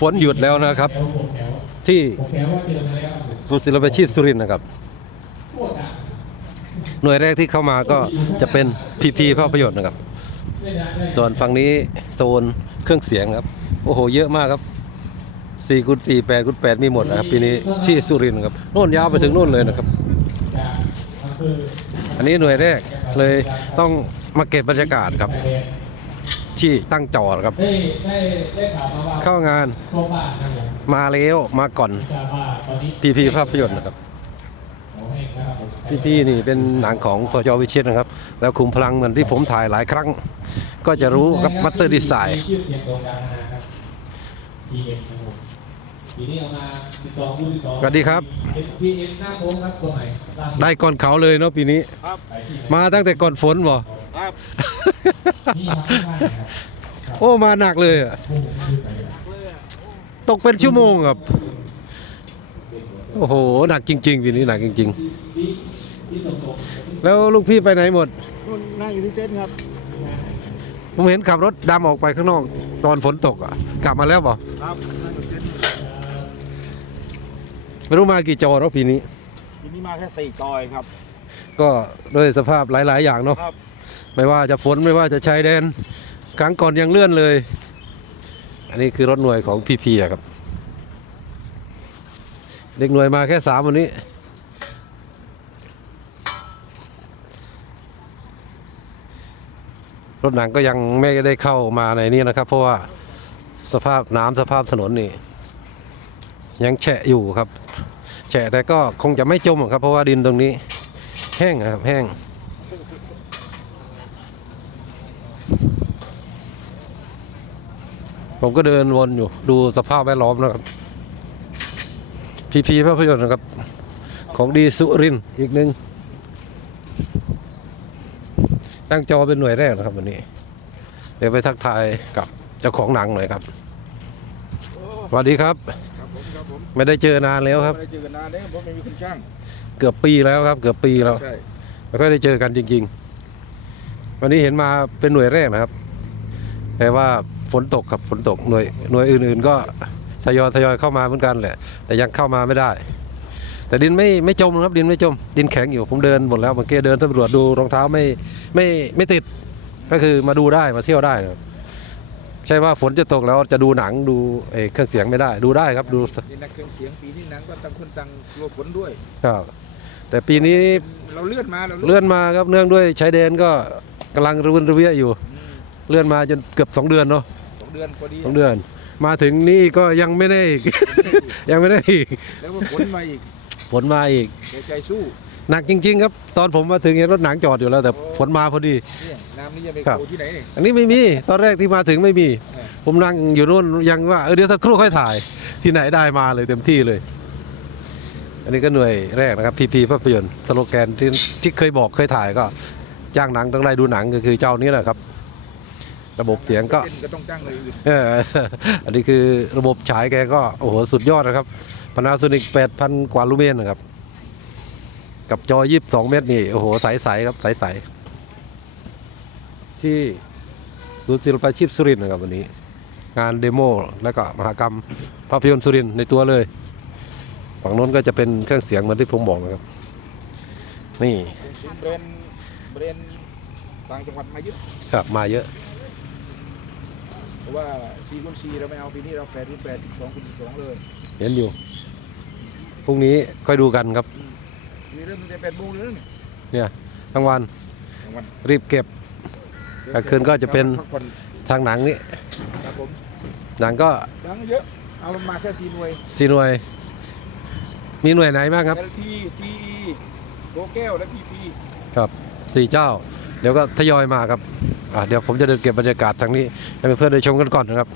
ฝนหยุดแล้วนะครับ ที่สุศิลปาชีพสุรินทร์นะครับ หน่วยแรกที่เข้ามาก็จะเป็นพีพีภาพยนตร์นะครับ ส่วนฝั่งนี้โซนเครื่องเสียงครับ โอ้โห เยอะมากครับ4คูณ4 8คูณ8มีหมดนะครับปีนี้ที่สุรินทร์ครับโน่นยาวไปถึงโน่นเลยนะครับ อันนี้หน่วยแรกเลยต้องมาเก็บบรรยากาศครับ ที่ตั้งจอครับ ได้ได้ได้ข่าวมาว่าเข้างานโรงพยาบาลครับผมมาแล้วมาก่อน ทราบว่าตอนนี้พีพีภาพยนตร์นะครับหมอแห้งนะครับผมพีพีนี่เป็นหนังของสจวิเชิตนะครับ แล้วคุมพลังเหมือนที่ผมถ่ายหลายครั้ง ก็จะรู้ครับมัตเตอร์ดีไซน์ มีชื่อเสียงโด่งดังนะครับ PM ครับผมปีนี้เอามา12รุ่นที่สองสวัสดีครับ PM หน้าโค้งครับตัวไหนล่าสุดได้ก่อนเขาเลยเนาะปีนี้ ไปที่ไหนมาตั้งแต่ก่อนฝนบ่ ครับนี่ครับที่บ้านนะครับโอ้มาหนักเลยอะผู้ผมชื่อไปครับตกเป็นชั่วโมงครับ โอ้โหหนักจริงๆปีนี้หนักจริง ๆ แล้วลูกพี่ไปไหนหมดนู่นนั่งอยู่ที่เต็นท์ครับผมเห็นขับรถดำออกไปข้างนอก ตอนฝนตกอะ กลับมาแล้วบ่ครับนั่งอยู่เต็นท์ไม่รู้มากี่จอแล้วปีนี้ทีนี้มาแค่สี่จอยครับ ก็ด้วยสภาพหลาย ๆ อย่างเนาะครับ ไม่ว่าจะฝนไม่ว่าจะชายแดนครั้งก่อนยังเลื่อนเลย อันนี้คือรถหน่วยของพีพีอะครับ เด็กหน่วยมาแค่สามวันนี้ รถหนังก็ยังไม่ได้เข้ามาในนี้นะครับ เพราะว่าสภาพน้ำสภาพถนนนี่ ยังแฉะอยู่ครับ แฉะแต่ก็คงจะไม่จมครับ เพราะว่าดินตรงนี้ แห้งครับแห้ง ผมก็เดินวนอยู่ดูสภาพแวดล้อมนะครับพีพีภาพยนตร์นะครับ ของดีสุรินทร์อีกหนึ่งตั้งจอเป็นหน่วยแรกนะครับวันนี้ เดี๋ยวไปทักทายกับเจ้าของหนังหน่อยครับสวัสดีครับ ครับผมครับผมไม่ได้เจอนานแล้วครับไม่ได้เจอกันนานเลยเพราะไม่มีคนช่างเกือบปีแล้วครับ เกือบปีแล้วใช่ไม่ค่อยได้เจอกันจริง ๆ วันนี้เห็นมาเป็นหน่วยแรกนะครับ แต่ว่า ฝนตกครับฝนตกหน่วยหน่วยอื่นๆ ก็ทยอยทยอยเข้ามาเหมือนกันแหละ แต่ยังเข้ามาไม่ได้ แต่ดินไม่ไม่จมนะครับดินไม่จม ดินแข็งอยู่ผมเดินหมดแล้วเมื่อกี้เดินตำรวจดูรองเท้าไม่ไม่ไม่ติด ก็คือมาดูได้มาเที่ยวได้นะครับใช่ว่าฝนจะตกแล้วจะดูหนังดูเอ่อเครื่องเสียงไม่ได้ ดูได้ครับดูนี่นักเครื่องเสียงปีนี้หนังก็ต่างคนต่างกลัวฝนด้วยครับแต่ปีนี้เราเลื่อนมาเราเลื่อนมาครับเนื่องด้วยชายแดนก็กำลังระวนระเวียอยู่อืมเลื่อนมาจนเกือบสองเดือนเนาะสอง เดือนพอดีสองเดือน มาถึงนี่ก็ยังไม่ได้ ยังไม่ได้แล้วก็ฝนมาอีกฝนมาอีก เดี๋ยวใจสู้หนักจริง ๆ ครับ ตอนผมมาถึงเห็นรถหนังจอดอยู่แล้ว แต่ฝนมาพอดี เนี่ยน้ำนี่จะไปครับโผล่ที่ไหนเนี่ย อันนี้ไม่มี ตอนแรกที่มาถึงไม่มี เออ ผมนั่งอยู่นู่นยังว่าเออเดี๋ยวสักครู่ค่อยถ่าย ที่ไหนได้มาเลยเต็มที่เลย อันนี้ก็หน่วยแรกนะครับพีพีภาพยนตร์สโลแกนที่ที่เคยบอกเคยถ่ายก็ จ้างหนังต้องได้ดูหนังก็คือเจ้านี้แหละครับ ระบบเสียงก็เต้นก็ต้องจ้างเลยอื่นเอออันนี้คือระบบฉายแกก็โอ้โหสุดยอดนะครับ Panasonic 8,000 กว่าลูเมนนะครับ กับจอ 22 เมตรนี่ โอ้โห ใส ๆ ครับ ใส ๆ ที่ศูนย์ศิลปาชีพสุรินทร์นะครับวันนี้ งานเดโมแล้วก็มหกรรมภาพยนตร์สุรินทร์ในตัวเลย ฝั่งโน้นก็จะเป็นเครื่องเสียงเหมือนที่ผมบอกนะครับ นี่ เป็นแบรนด์แบรนด์ต่างจังหวัดมาเยอะ ครับมาเยอะ เพราะว่า4คูณ4เราไม่เอาปีนี้เรา8คูณ8 12คูณ12เลยเห็นอยู่ พรุ่งนี้ค่อยดูกันครับ มีเรื่องตั้งแต่8โมงเลยนะเนี่ยเนี่ยทั้งวันกลางวันรีบเก็บ กลางคืนก็จะเป็น พักผ่อนทางหนังนี่ครับผมหนังก็ดังเยอะเอามาแค่สี่หน่วยสีหน่วย มีหน่วยไหนบ้างครับเอลทีทีโลแก้วและพีพีครับสี่เจ้า เดี๋ยวก็ทยอยมาครับอะเดี๋ยวผมจะเดินเก็บบรรยากาศทางนี้ให้เพื่อนๆได้ชมกันก่อนนะครับ